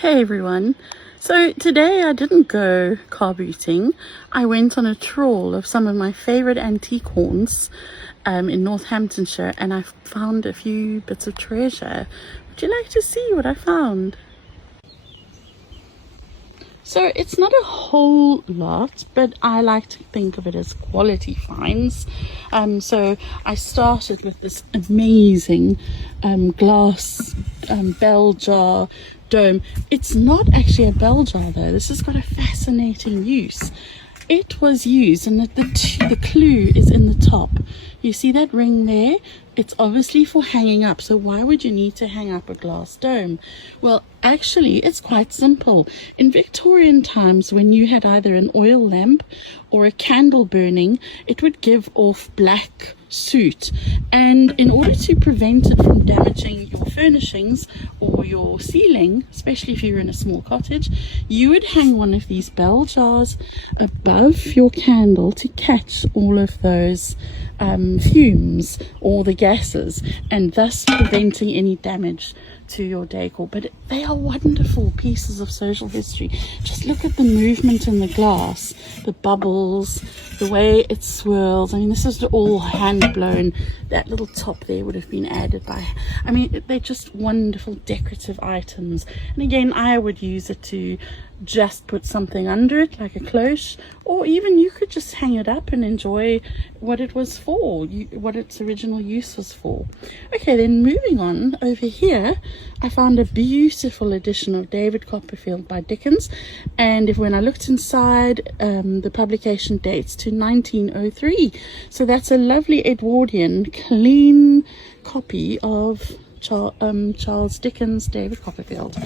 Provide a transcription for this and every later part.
Hey everyone. So today I didn't go carbooting. I went on a trawl of some of my favorite antique haunts in Northamptonshire, and I found a few bits of treasure. Would you like to see what I found? So it's not a whole lot, but I like to think of it as quality finds. So I started with this amazing glass bell jar dome. It's not actually a bell jar though. This has got a fascinating use. It was used, and the clue is in the top. You see that ring there? It's obviously for hanging up. So why would you need to hang up a glass dome? Well, actually, it's quite simple. In Victorian times, when you had either an oil lamp or a candle burning, it would give off black soot, and in order to prevent it from damaging your furnishings or your ceiling, especially if you're in a small cottage, you would hang one of these bell jars above your candle to catch all of those fumes or the gases, and thus preventing any damage to your decor. But they are wonderful pieces of social history. Just look at the movement in the glass, the bubbles, the way it swirls. I mean, this is all hand blown. That little top there would have been added by, I mean, they're just wonderful decorative items. And again, I would use it to just put something under it like a cloche, or even you could just hang it up and enjoy what it was for, what its original use was for. Okay, then moving on over here, I found a beautiful edition of David Copperfield by Dickens, and when I looked inside, the publication dates to 1903, so that's a lovely Edwardian clean copy of Charles Dickens' David Copperfield,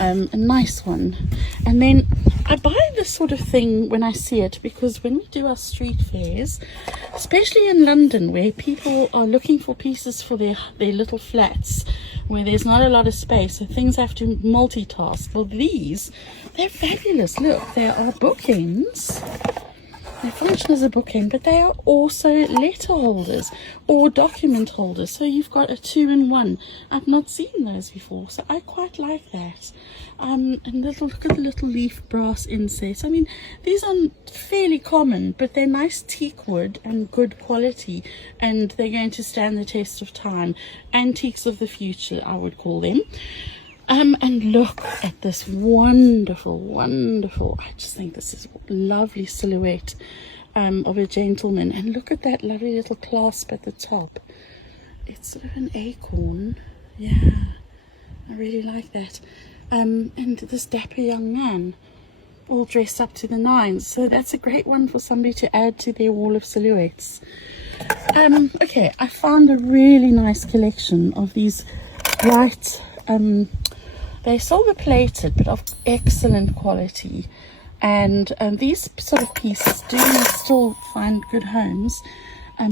a nice one. And then I buy this sort of thing when I see it, because when we do our street fairs, especially in London, where people are looking for pieces for their little flats where there's not a lot of space, so things have to multitask. Well, they're fabulous. Look, there are bookends. They function as a bookend, but they are also letter holders or document holders. So you've got a 2-in-1. I've not seen those before, so I quite like that. And look at the little leaf brass insets. I mean, these are fairly common, but they're nice teak wood and good quality, and they're going to stand the test of time. Antiques of the future, I would call them. And look at this wonderful, I just think this is a lovely silhouette of a gentleman. And look at that lovely little clasp at the top. It's sort of an acorn. Yeah, I really like that. And this dapper young man, all dressed up to the nines. So that's a great one for somebody to add to their wall of silhouettes. Okay, I found a really nice collection of these bright... they're silver plated but of excellent quality, and these sort of pieces do still find good homes.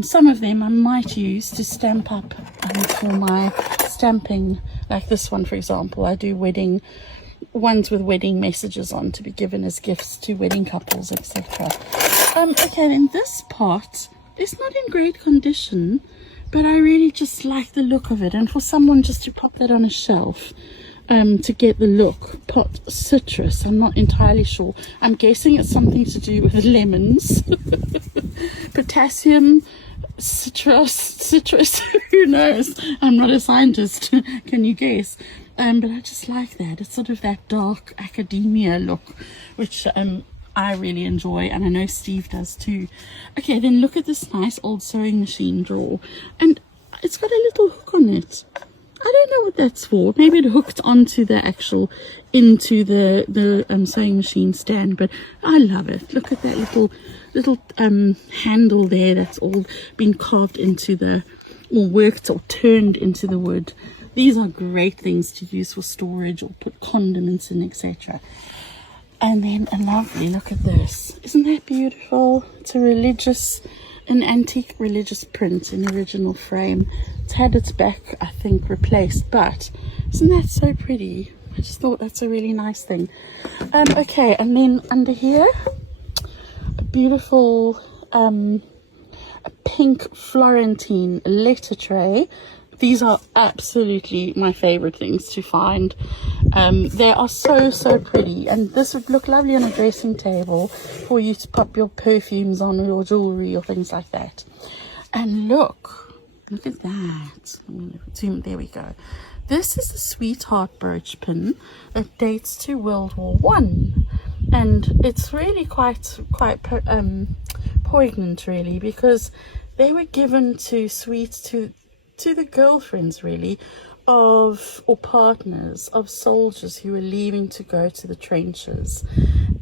Some of them I might use to stamp up for my stamping, like this one for example. I do ones with wedding messages on to be given as gifts to wedding couples, etc. Okay, then this pot is not in great condition, but I really just like the look of it, and for someone just to pop that on a shelf to get the look. Pot citrus, I'm not entirely sure. I'm guessing it's something to do with lemons. Potassium, citrus, who knows? I'm not a scientist. Can you guess? But I just like that. It's sort of that dark academia look, which I really enjoy, and I know Steve does too. Okay, then look at this nice old sewing machine drawer, and it's got a little hook on it. I don't know what that's for. Maybe it hooked onto into the sewing machine stand, but I love it. Look at that little handle there that's all been carved into or worked or turned into the wood. These are great things to use for storage or put condiments in, etc. And then a lovely, look at this. Isn't that beautiful? It's an antique religious print in original frame. It's had its back, I think, replaced, but isn't that so pretty? I just thought that's a really nice thing. Okay, and then under here, a beautiful a pink Florentine letter tray, These are absolutely my favorite things to find. They are so pretty, and this would look lovely on a dressing table for you to pop your perfumes on, or your jewelry or things like that. And look at that. I'm going to zoom. There we go. This is the Sweetheart brooch pin that dates to World War One, and it's really quite poignant, really, because they were given to the girlfriends, really, of, or partners of, soldiers who were leaving to go to the trenches.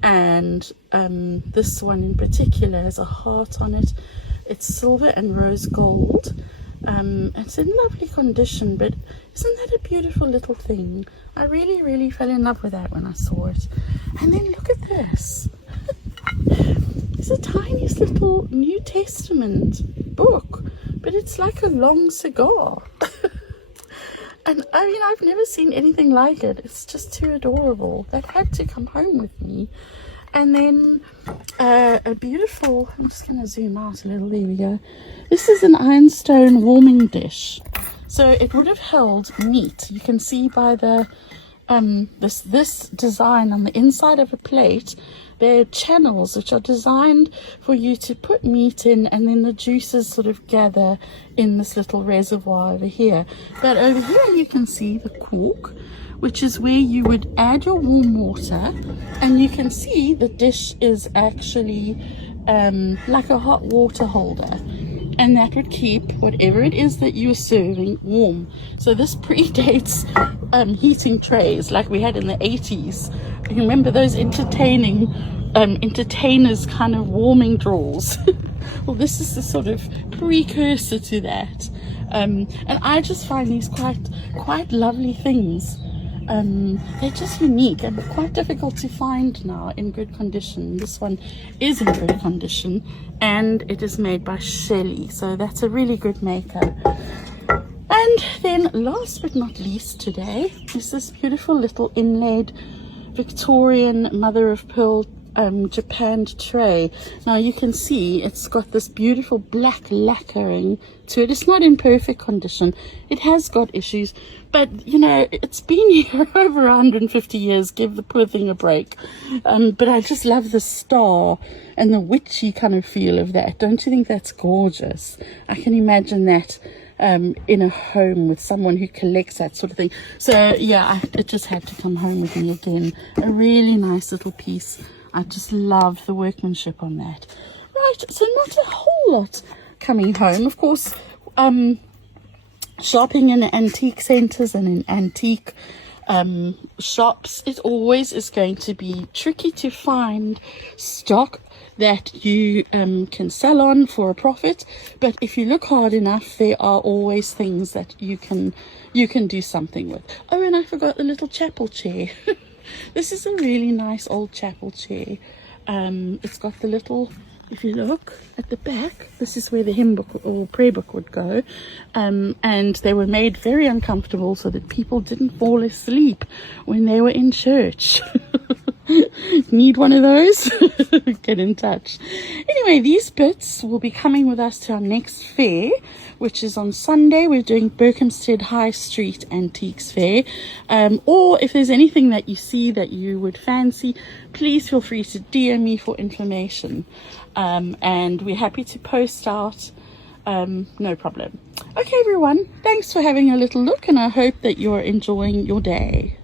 And this one in particular has a heart on it. It's silver and rose gold. It's in lovely condition, but isn't that a beautiful little thing? I really fell in love with that when I saw it. And then look at this. It's the tiniest little New Testament book, but it's like a long cigar. And I mean, I've never seen anything like it. It's just too adorable. That had to come home with me. And then a beautiful, I'm just going to zoom out a little, there we go. This is an ironstone warming dish. So it would have held meat. You can see by the this design on the inside of a plate, there are channels which are designed for you to put meat in, and then the juices sort of gather in this little reservoir over here. But over here you can see the cork, which is where you would add your warm water, and you can see the dish is actually like a hot water holder, and that would keep whatever it is that you are serving warm. So this predates heating trays like we had in the 80s. You remember those entertainers kind of warming drawers? Well, this is the sort of precursor to that. And I just find these quite lovely things. They're just unique and quite difficult to find now in good condition. This one is in good condition, and it is made by Shelley, so that's a really good maker. And then last but not least today is this beautiful little inlaid Victorian mother of pearl japanned tray. Now you can see it's got this beautiful black lacquering to it. It's not in perfect condition. It has got issues, but you know, it's been here over 150 years. Give the poor thing a break. But I just love the star and the witchy kind of feel of that. Don't you think that's gorgeous? I can imagine that in a home with someone who collects that sort of thing. So yeah, it just had to come home with me again. A really nice little piece. I just love the workmanship on that. Right, so not a whole lot coming home. Of course, shopping in antique centres and in antique shops, it always is going to be tricky to find stock that you can sell on for a profit. But if you look hard enough, there are always things that you can do something with. Oh, and I forgot the little chapel chair. This is a really nice old chapel chair. It's got the little, if you look at the back, this is where the hymn book or prayer book would go. And they were made very uncomfortable so that people didn't fall asleep when they were in church. Need one of those? Get in touch. Anyway, these bits will be coming with us to our next fair, which is on Sunday. We're doing Berkhamsted High Street Antiques Fair. Or if there's anything that you see that you would fancy, please feel free to DM me for information. And we're happy to post out. No problem. Okay, everyone. Thanks for having a little look, and I hope that you're enjoying your day.